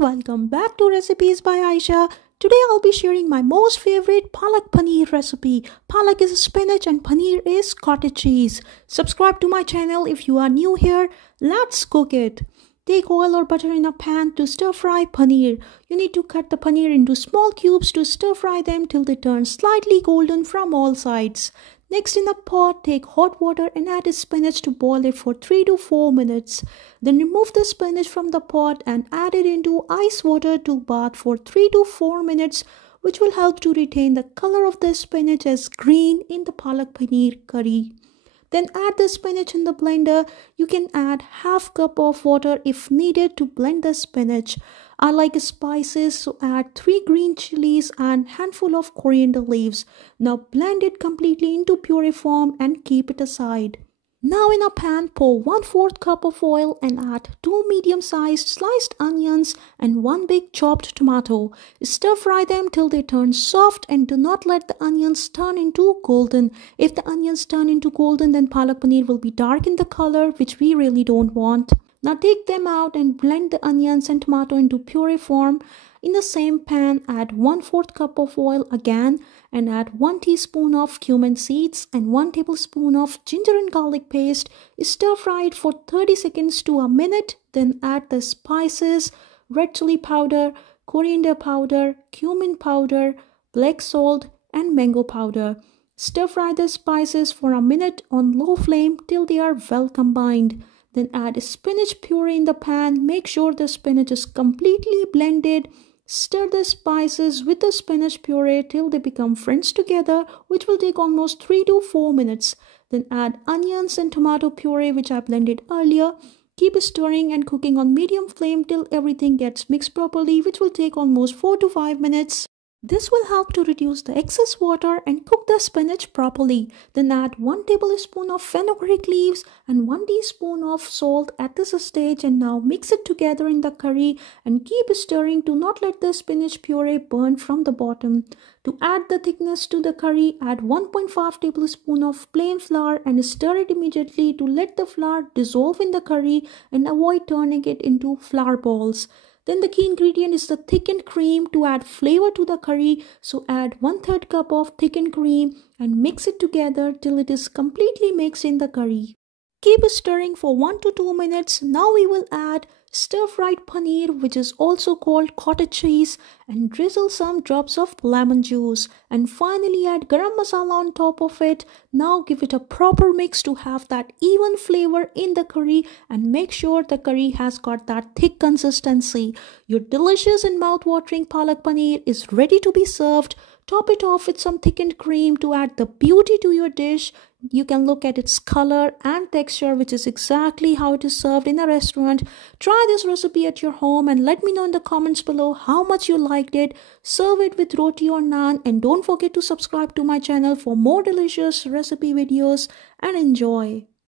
welcome back to Recipes by Aisha. Today I'll be sharing my most favorite Palak Paneer recipe. Palak is spinach and paneer is cottage cheese. Subscribe to my channel if you are new here. Let's cook it. Take oil or butter in a pan to stir fry paneer. You need to cut the paneer into small cubes to stir fry them till they turn slightly golden from all sides. Next, in a pot, take hot water and add spinach to boil it for 3 to 4 minutes. Then remove the spinach from the pot and add it into ice water to bath for 3 to 4 minutes, which will help to retain the color of the spinach as green in the palak paneer curry. Then add the spinach in the blender. You can add half cup of water if needed to blend the spinach. I like spices, so add 3 green chilies and handful of coriander leaves. Now blend it completely into puree form and keep it aside. Now in a pan, pour 1/4 cup of oil and add 2 medium-sized sliced onions and 1 big chopped tomato. Stir fry them till they turn soft and do not let the onions turn into golden. If the onions turn into golden, then palak paneer will be dark in the color, which we really don't want. Now take them out and blend the onions and tomato into puree form. In the same pan, add 1/4 cup of oil again and add 1 teaspoon of cumin seeds and 1 tablespoon of ginger and garlic paste. Stir fry it for 30 seconds to a minute. Then add the spices, red chili powder, coriander powder, cumin powder, black salt and mango powder. Stir fry the spices for a minute on low flame till they are well combined. Then add spinach puree in the pan. Make sure the spinach is completely blended. Stir the spices with the spinach puree till they become friends together, which will take almost 3 to 4 minutes. Then add onions and tomato puree, which I blended earlier. Keep stirring and cooking on medium flame till everything gets mixed properly, which will take almost 4 to 5 minutes. This will help to reduce the excess water and cook the spinach properly. Then add 1 tablespoon of fenugreek leaves and 1 teaspoon of salt at this stage, and now mix it together in the curry and keep stirring to not let the spinach puree burn from the bottom. To add the thickness to the curry, add 1.5 tablespoon of plain flour and stir it immediately to let the flour dissolve in the curry and avoid turning it into flour balls. Then the key ingredient is the thickened cream to add flavor to the curry. So add 1/3 cup of thickened cream and mix it together till it is completely mixed in the curry. Keep stirring for 1 to 2 minutes. Now we will add stir-fried paneer, which is also called cottage cheese, and drizzle some drops of lemon juice. And finally add garam masala on top of it. Now give it a proper mix to have that even flavor in the curry and make sure the curry has got that thick consistency. Your delicious and mouth-watering palak paneer is ready to be served. Top it off with some thickened cream to add the beauty to your dish. You can look at its color and texture, which is exactly how it is served in a restaurant. Try this recipe at your home and let me know in the comments below how much you liked it. Serve it with roti or naan, and don't forget to subscribe to my channel for more delicious recipe videos, and enjoy.